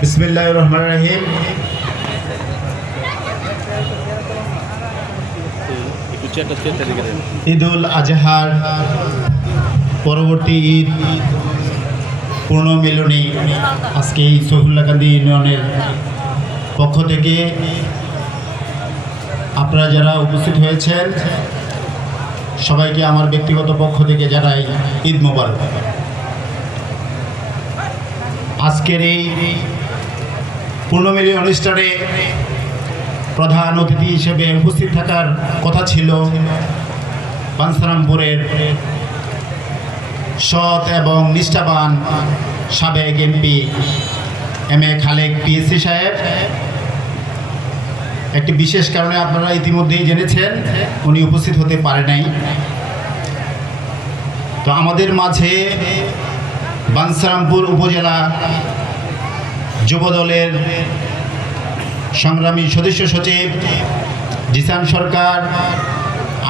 বিসমিল্লাহির রহমানির রহিম। ঈদুল আজহার পরবর্তী ঈদ পূর্ণমিলনী আজকে এই সফিউল্লাহকান্দি ইউনিয়নের পক্ষ থেকে আপনারা যারা উপস্থিত হয়েছেন সবাইকে আমার ব্যক্তিগত পক্ষ থেকে জানাই ঈদ মোবারক। আজকের এই পূর্ণমিলনী অনুষ্ঠানে প্রধান অতিথি হিসেবে উপস্থিত থাকার কথা ছিল বাঞ্ছারামপুরের সৎ এবং নিষ্ঠাবান সাবেক এমপি এম.এ. খালেক পিএসসি সাহেব। একটি বিশেষ কারণে আপনারা ইতিমধ্যেই জেনেছেন উনি উপস্থিত হতে পারে নাই। তো আমাদের মাঝে বাঞ্ছারামপুর উপজেলা যুবদলের সংগ্রামী সদস্য সচিব জিসান সরকার,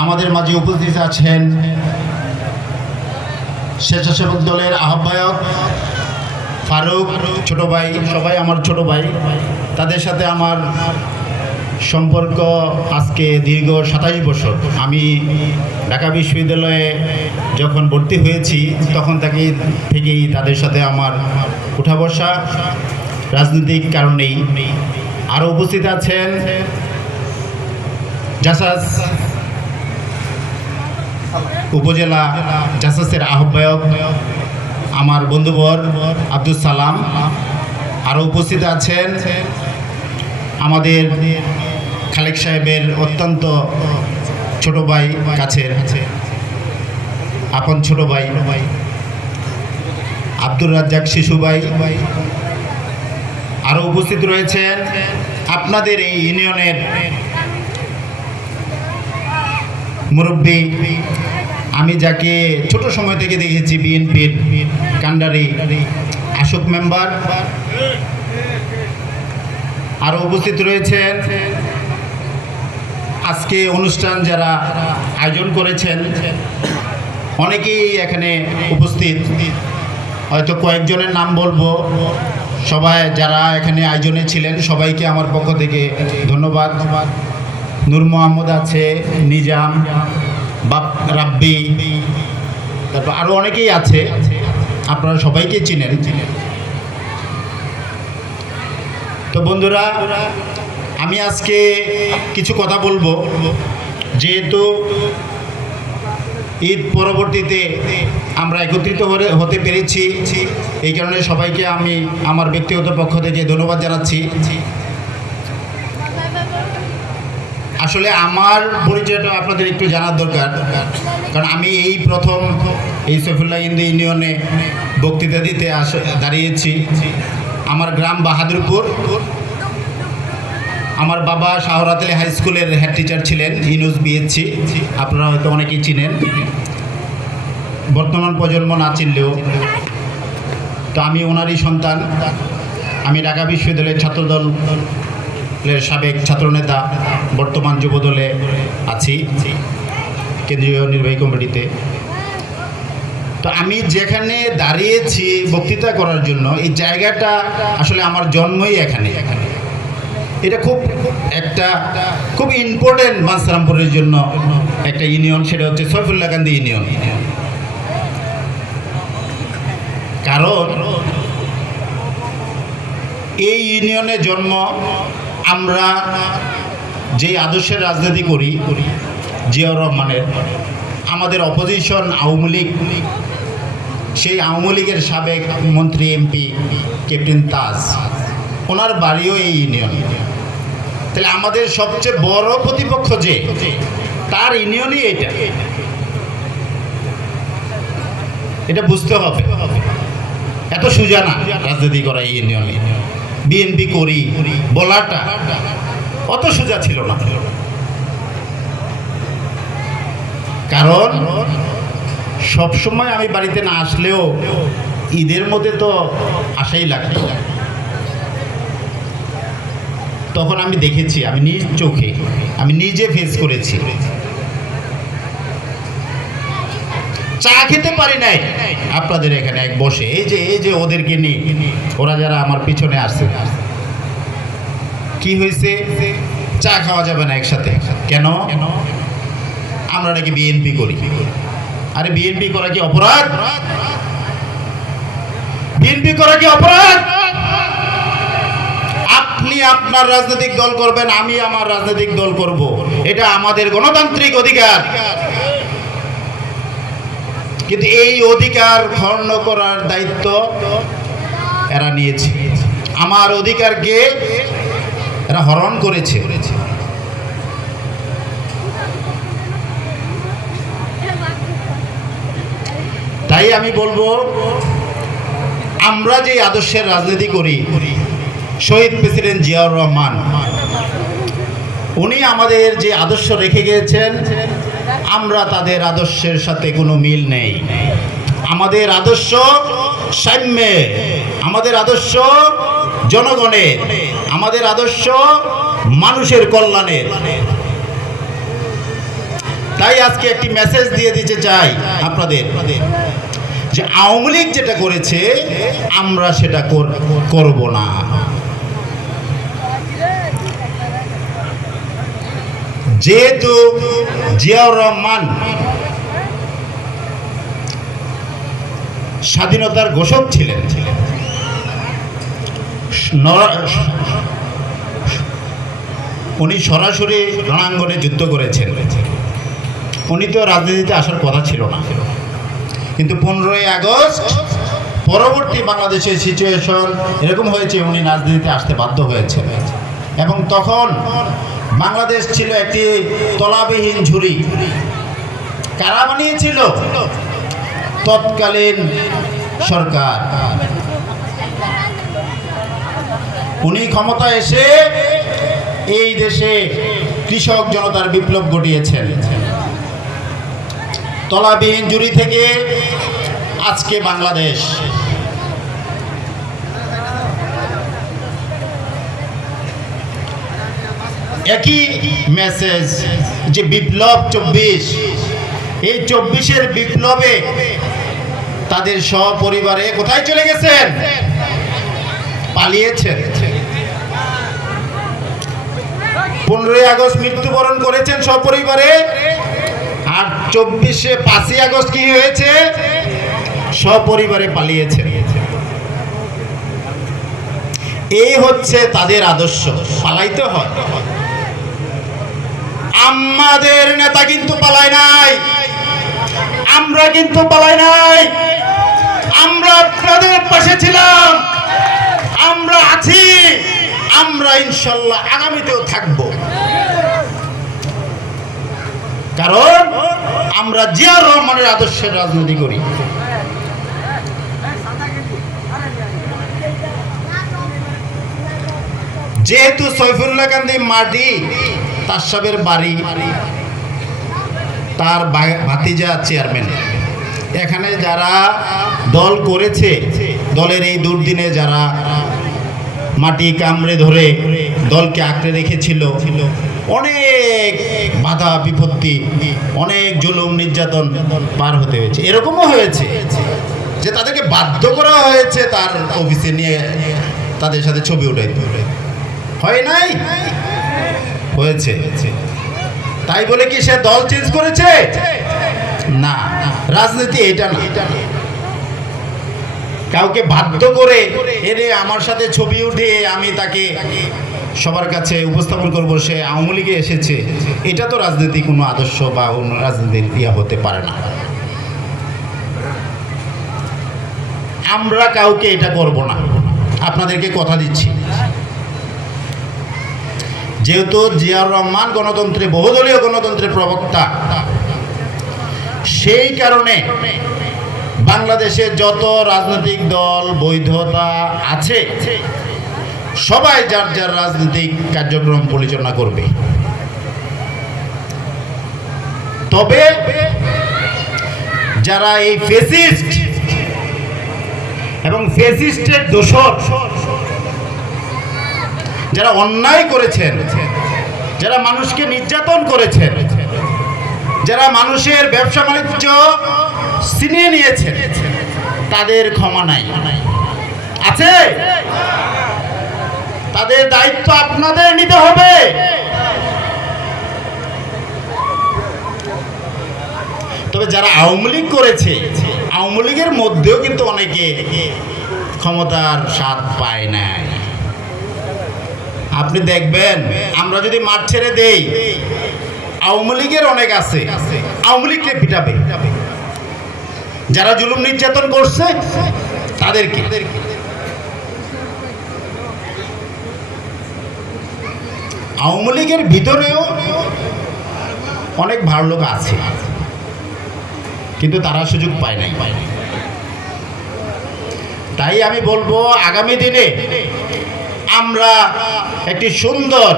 আমাদের মাঝে উপস্থিত আছেন স্বেচ্ছাসেবক দলের আহ্বায়ক ফারুক, ছোট ভাই, সবাই আমার ছোট ভাই। তাদের সাথে আমার সম্পর্ক আজকে দীর্ঘ 27 বছর। আমি ঢাকা বিশ্ববিদ্যালয়ে যখন ভর্তি হয়েছি তখন থেকেই তাদের সাথে আমার উঠা বসা, রাজনৈতিক কারণেই। আরও উপস্থিত আছেন জাসাস উপজেলা জাসাসের আহ্বায়ক আমার বন্ধুবর আব্দুল সালাম। আরও উপস্থিত আছেন আমাদের খালেক সাহেবের অত্যন্ত ছোট ভাই, কাছের আপন ছোট ভাই আব্দুর রাজ্জাক শিশু ভাই। আরও উপস্থিত রয়েছেন আপনাদের এই ইউনিয়নের মুরব্বী, আমি যাকে ছোট সময় থেকে দেখেছি বিএনপির কান্ডারি আশোক মেম্বার। আরও উপস্থিত রয়েছেন আজকে অনুষ্ঠান যারা আয়োজন করেছেন, অনেকেই এখানে উপস্থিত, হয়তো কয়েকজনের নাম বলবো। সবাই যারা এখানে আয়োজনে ছিলেন সবাইকে আমার পক্ষ থেকে ধন্যবাদ। নূর মোহাম্মদ আছে, নিজাম, রাব্বি, তারপর আরও অনেকেই আছে, আপনারা সবাইকে চিনেন। তো বন্ধুরা, আমি আজকে কিছু কথা বলবো। যেহেতু ঈদ পরবর্তীতে আমরা একত্রিত হতে পেরেছি, এই কারণে সবাইকে আমি আমার ব্যক্তিগত পক্ষ থেকে ধন্যবাদ জানাচ্ছি। আসলে আমার পরিচয়টা আপনাদের একটু জানার দরকার, কারণ আমি এই প্রথম এই সফিউল্লাহকান্দি ইউনিয়নে বক্তৃতা দিতে দাঁড়িয়েছি। আমার গ্রাম বাহাদুরপুর। আমার বাবা শাহরাত আলী হাই স্কুলের হেড টিচার ছিলেন, ইউনুস বিএসসি, আপনারা হয়তো অনেকেই চিনেন, বর্তমান প্রজন্ম না চিনলেও। তো আমি ওনারই সন্তান। আমি ঢাকা বিশ্ববিদ্যালয়ের ছাত্রদলের সাবেক ছাত্রনেতা, বর্তমান যুবদলে আছি, কেন্দ্রীয় নির্বাহী কমিটিতে। তো আমি যেখানে দাঁড়িয়েছি বক্তৃতা করার জন্য, এই জায়গাটা আসলে আমার জন্মই এখানে। এটা খুব ইম্পর্টেন্ট বাঞ্ছারামপুরের জন্য একটা ইউনিয়ন, সেটা হচ্ছে সফিউল্লাহকান্দি ইউনিয়ন। কারণ এই ইউনিয়নের জন্ম, আমরা যে আদর্শের রাজনীতি করি জিয়াউর রহমানের, আমাদের অপোজিশন আওয়ামী লীগ, সেই আওয়ামী লীগের সাবেক মন্ত্রী এমপি ক্যাপ্টেন তাজ, ওনার বাড়িও এই ইউনিয়ন। তাহলে আমাদের সবচেয়ে বড় প্রতিপক্ষ যে, তার ইউনিয়নই এটা বুঝতে হবে। এত সোজা না রাজনীতি করা এই ইউনিয়নে। বিএনপি করি বলাটা অত সোজা ছিল না, কারণ সবসময় আমি বাড়িতে না আসলেও ঈদের মধ্যে তো আশাই লাগতো। তখন আমি দেখেছি, আমি নিজ চোখে, আমি নিজে ফেস করেছি। চা খেতে পারি নাই আপনাদের এখানে এক বসে। এই যে ওদেরকে নিয়ে, ওরা যারা আমার পিছনে আসছে, কি হয়েছে? চা খাওয়া যাবে না একসাথে। কেন? আমরা নাকি বিএনপি করি। আরে বিএনপি করা কি অপরাধ? বিএনপি করা কি অপরাধ? আপনি আপনার রাজনৈতিক দল করবেন, আমি আমার রাজনৈতিক দল করব, এটা আমাদের গণতান্ত্রিক অধিকার। কিন্তু এই অধিকার খর্ব করার দায়িত্ব এরা নিয়েছে। আমার অধিকারকে এরা হরণ করেছে। তাই আমি বলবো, আমরা যে আদর্শের রাজনীতি করি, শহীদ প্রেসিডেন্ট জিয়াউর রহমান উনি আমাদের যে আদর্শ রেখে গিয়েছেন, আমরা তাদের আদর্শের সাথে কোনো মিল নেই। আমাদের আদর্শ সাম্যে, আমাদের আদর্শ জনগণের, আমাদের আদর্শ মানুষের কল্যাণের। তাই আজকে একটি মেসেজ দিয়ে দিতে চাই আপনাদের, যে আওয়ামী লীগ যেটা করেছে আমরা সেটা করব না। যেহেতু জিয়াউর রহমান স্বাধীনতার ঘোষক ছিলেন, উনি সরাসরি রণাঙ্গনে যুদ্ধ করেছেন। উনি তো রাজনীতিতে আসার কথা ছিল না, কিন্তু 15ই আগস্ট পরবর্তী বাংলাদেশের সিচুয়েশন এরকম হয়েছে, উনি রাজনীতিতে আসতে বাধ্য হয়েছে। এবং তখন বাংলাদেশ ছিল একটি তলাবিহীন ঝুড়ি। কারা বানিয়েছিল? তৎকালীন সরকার। উনি ক্ষমতা এসে এই দেশে কৃষক জনতার বিপ্লব ঘটিয়েছেন। তলাবিহীন ঝুড়ি থেকে আজকে বাংলাদেশ। একই মেসেজ যে বিপ্লব 24, এই 24-এর বিপ্লবে তাদের সপরিবারে কোথায় চলে গেছেন? পালিয়েছেন। 15ই আগস্ট মৃত্যুবরণ করেছেন সপরিবারে, আর 5ই আগস্ট কি হয়েছে? সপরিবারে পালিয়েছেন। এই হচ্ছে তাদের আদর্শ। পালাইতে হয়। আমাদের নেতা কিন্তু পালায় নাই, আমরা কিন্তু পালাই নাই। আমরা আপনাদের পাশে ছিলাম, আমরা আছি, আমরা ইনশাল্লাহ আগামীতেও থাকব। কারণ আমরা জিয়াউর রহমানের আদর্শের রাজনীতি করি। যেহেতু সৈফুল্লাহ কান্দি মাটি তার সাহেবের বাড়ি, তার ভাতিজা চেয়ারম্যান, এখানে যারা দল করেছে, দলের এই দুর্দিনে যারা মাটি কামড়ে ধরে দলকে আঁকড়ে রেখেছিল, অনেক বাধা বিপত্তি, অনেক জুলুম নির্যাতন পার হতে হয়েছে। এরকমও হয়েছে যে তাদেরকে বাধ্য করা হয়েছে তার অফিসে নিয়ে তাদের সাথে ছবি উঠাইতে। হয় নাই? হয়েছে। তাই বলে কি সে দল চেঞ্জ করেছে? না, রাজনীতি এটা না। কাউকে বাধ্য করে এরে আমার সাথে ছবি উঠে আমি তাকে সবার কাছে উপস্থাপন করব সে আওয়ামী লীগে এসেছে, এটা তো রাজনীতি কোনো আদর্শ বা রাজনীতির ইয়া হতে পারে না। আমরা কাউকে এটা করব না, আপনাদেরকে কথা দিচ্ছি। যেহেতু জিয়াউর রহমান গণতন্ত্রে, বহুদলীয় গণতন্ত্রের প্রবক্তা, সেই কারণে বাংলাদেশে যত রাজনৈতিক দল বৈধতা আছে সবাই যার যার রাজনৈতিক কার্যক্রম পরিচালনা করবে। তবে যারা এই ফ্যাসিস্ট এবং ফ্যাসিস্টের দোসর, যারা অন্যায় করেছেন, যারা মানুষকে নির্যাতন করেছেন, যারা মানুষের ব্যবসা বাণিজ্য ছিনিয়ে নিয়েছে তাদের ক্ষমা নাই, আছে? তাদের দায়িত্ব আপনাদের নিতে হবে। তবে যারা আওয়ামী লীগ করেছে, আওয়ামী লীগের মধ্যেও কিন্তু অনেকে ক্ষমতার স্বাদ পায় নাই। আপনি দেখবেন, আমরা যদি মাঠ ছেড়ে দেই, আওয়ামী লীগের অনেক আছে, আওয়ামী লীগকে পিটাবে। যারা জুলুম নির্যাতন করছে তাদেরকে। আওয়ামী লীগের ভিতরেও অনেক ভালো লোক আছে, কিন্তু তারা সুযোগ পায় নাই। তাই আমি বলবো, আগামী দিনে আমরা একটি সুন্দর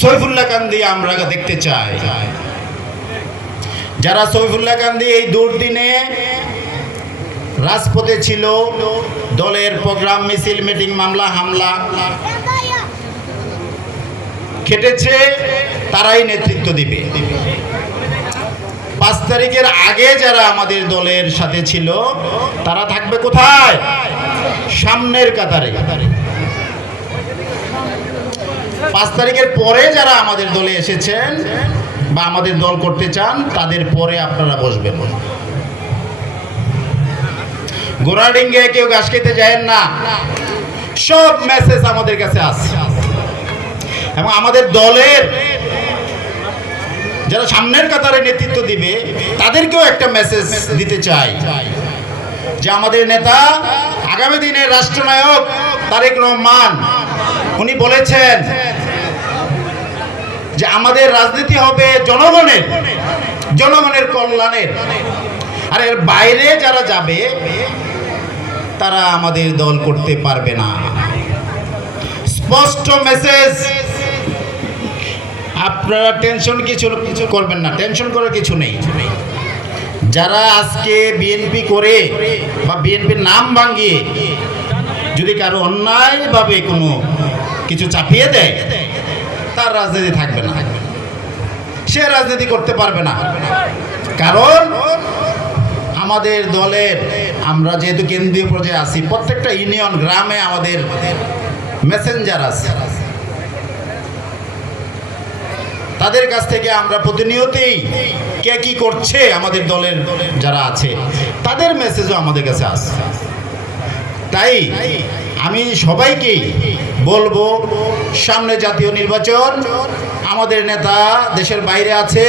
সইফুল্লাহ কান্দি আমরা দেখতে চাই। যারা সইফুল্লাহ কান্দি এই দুর্দিনে রাজপথে ছিল, দলের প্রোগ্রাম, মিছিল, মিটিং, মামলা, হামলা খেটেছে, তারাই নেতৃত্ব দিবে। 5 তারিখের আগে যারা আমাদের দলের সাথে ছিল তারা থাকবে কোথায়? সামনের কাতারে। 5 তারিখের পরে যারা আমাদের দলে এসেছেন বা আমাদের দল করতে চান, তাদের পরে আপনারা বসবেন। গোড়াডিঙ্গে কেউ ঘাস খেতে যায় না, সব মেসেজ আমাদের কাছে আছে। এবং আমাদের দলের যারা সামনের কাতারে নেতৃত্ব দিবে তাদেরকেও একটা মেসেজ দিতে চাই যে আমাদের নেতা, আগামী দিনের রাষ্ট্রনায়ক তারেক রহমান, উনি বলেছেন যে আমাদের রাজনীতি হবে জনগণের, জনগণের কল্যাণের। আর এর বাইরে যারা যাবে তারা আমাদের দল করতে পারবে না। স্পষ্ট মেসেজ। আপনারা টেনশন কিছু করবেন না, টেনশন করার কিছু নেই। যারা আজকে বিএনপি করে বা বিএনপির নাম ভাঙিয়ে যদি কারো অন্যায়ভাবে কোনো কিছু চাপিয়ে দেয়, তার রাজনীতি থাকবে না, সে রাজনীতি করতে পারবে না। কারণ আমাদের দলের, আমরা যেহেতু কেন্দ্রীয় পর্যায়ে আছি, প্রত্যেকটা ইউনিয়ন, গ্রামে আমাদের মেসেঞ্জার আছে। তাদের কাছ থেকে আমরা প্রতিনিয়তই কে কি করছে আমাদের দলের যারা আছে তাদের মেসেজও আমাদের কাছে আসে। তাই আমি সবাইকেই বলবো, সামনে জাতীয় নির্বাচন, আমাদের নেতা দেশের বাইরে আছে,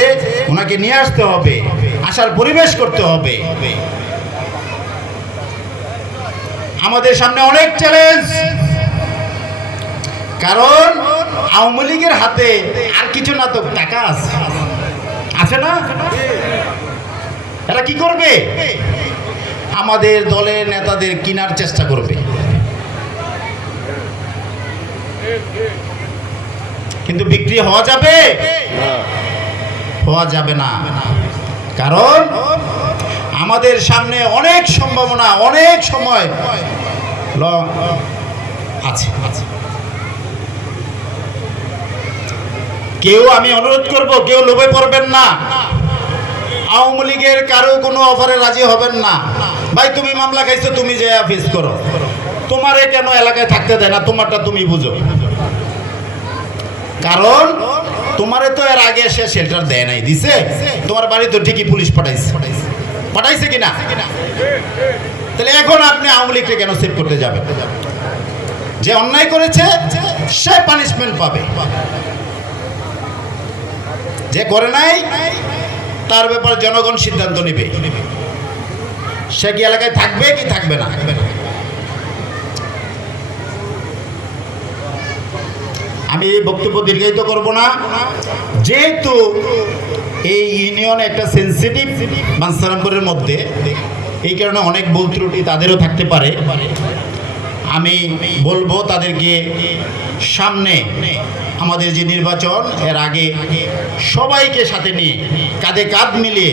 ওনাকে নিয়ে আসতে হবে, আসার পরিবেশ করতে হবে। আমাদের সামনে অনেক চ্যালেঞ্জ, কারণ আওয়ামী লীগের হাতে আর কিছু না তো টাকা আছে না? এরা কি করবে? আমাদের দলের নেতাদের কেনার চেষ্টা করবে, কিন্তু বিক্রি হওয়া যাবে? হওয়া যাবে না। কারণ আমাদের সামনে অনেক সম্ভাবনা, অনেক সময় আছে। কেউ, আমি অনুরোধ করব, কেউ লোভে পড়বেন না। আওয়ামী লীগের কারো কোনো অফারে রাজি হবেন না। ভাই তুমি মামলা খাইছো, তুমি যে ফেস করো, তোমারে কেন এলাকায় থাকতে দেয় না, তোমারটা তুমি বুঝো। কারণ তোমারে তো এর আগে সে শেল্টার দেয় নাই, দিছে? তোমার বাড়ি তো ঠিকই পুলিশ পাঠাইছে কিনা? তাহলে এখন আপনি আওয়ামী লীগকে কেন সেভ করতে যাবেন? যে অন্যায় করেছে সে পানিশমেন্ট পাবে, যে করে নাই তার ব্যাপারে জনগণ সিদ্ধান্ত নেবে, সে কি এলাকায় থাকবে কি থাকবে না। আমি এই বক্তব্য দীর্ঘায়িত করব না, যেহেতু এই ইউনিয়ন একটা সেন্সিটিভ বাঞ্ছারামপুরের মধ্যে, এই কারণে অনেক ভুল ত্রুটি তাদেরও থাকতে পারে। আমি বলবো তাদেরকে সামনে আমাদের যে নির্বাচন, এর আগে সবাইকে সাথে নিয়ে কাঁধে কাঁধ মিলিয়ে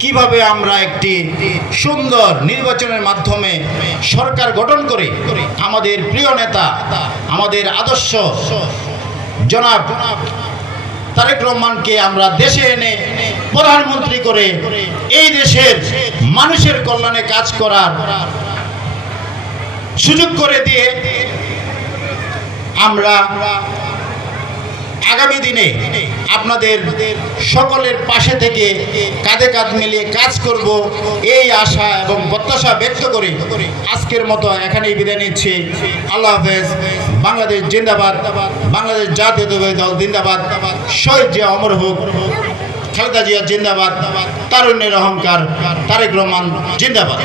কিভাবে আমরা একটি সুন্দর নির্বাচনের মাধ্যমে সরকার গঠন করে আমাদের প্রিয় নেতা, আমাদের আদর্শ জনাব তারেক রহমানকে আমরা দেশে এনে প্রধানমন্ত্রী করে এই দেশের মানুষের কল্যাণে কাজ করার সুযোগ করে দিয়ে আমরা আগামী দিনে আপনাদের সকলের পাশে থেকে কাঁধে কাঁধ মিলিয়ে কাজ করব এই আশা এবং প্রত্যাশা ব্যক্ত করে আজকের মতো এখানেই বিদায় নিচ্ছি। আল্লাহ হাফেজ। বাংলাদেশ জিন্দাবাদ, বাংলাদেশ জাতীয়তাবাদী দল জিন্দাবাদ, শহীদ জিয়া অমর হোক, খালেদা জিয়া জিন্দাবাদ, তারুণ্যের অহংকার তারেক রহমান জিন্দাবাদ।